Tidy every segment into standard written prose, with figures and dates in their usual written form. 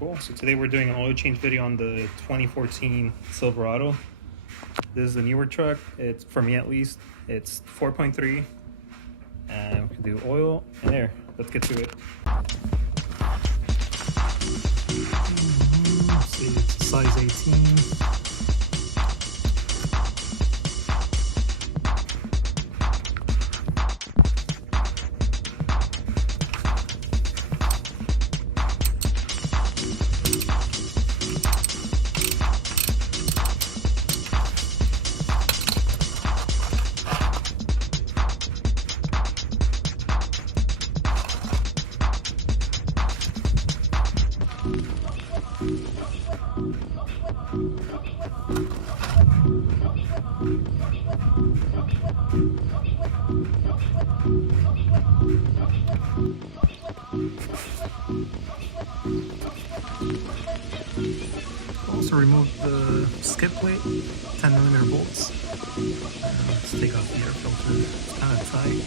Cool. So today we're doing an oil change video on the 2014 Silverado. This is the newer truck. It's, for me at least, it's 4.3. And we can do oil and air. Let's get to it. Let's see, it's a size 18. Also remove the skid plate, 10mm bolts. Let's take off the air filter. It's kind of tight.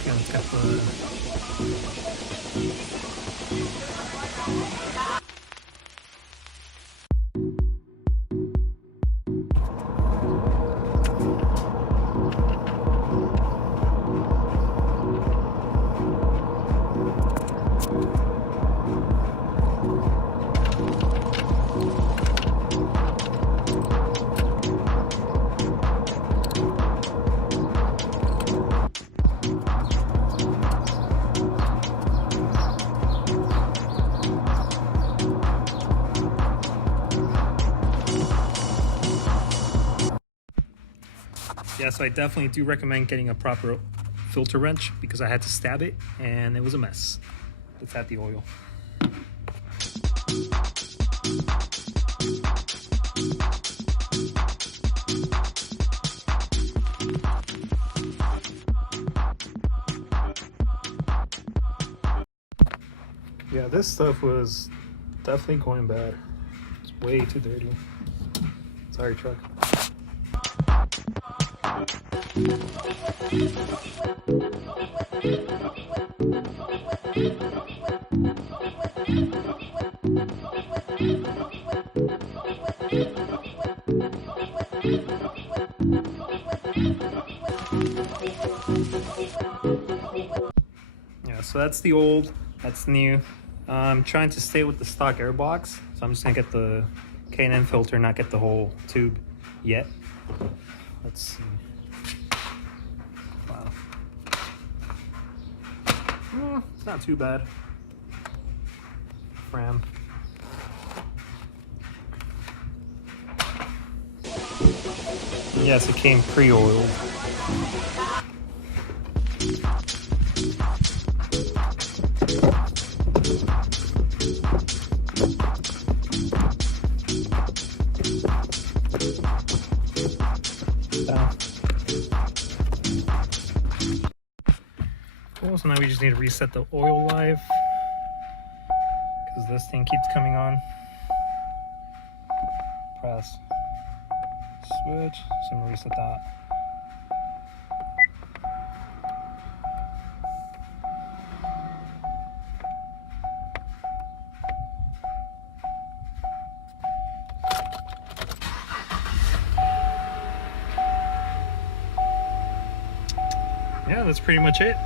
Okay, let's get Yeah, so I definitely do recommend getting a proper filter wrench because I had to stab it and it was a mess. Let's add the oil. Yeah, this stuff was definitely going bad. It's way too dirty. Sorry, truck. Yeah, so that's the old, that's the new. I'm trying to stay with the stock air box, so I'm just gonna get the K&N filter, not get the whole tube yet. Let's see. Wow. It's not too bad. Ram. Yes, it came pre-oiled. Cool, so now we just need to reset the oil life because this thing keeps coming on. Press switch, so I'm gonna reset that. Yeah, that's pretty much it.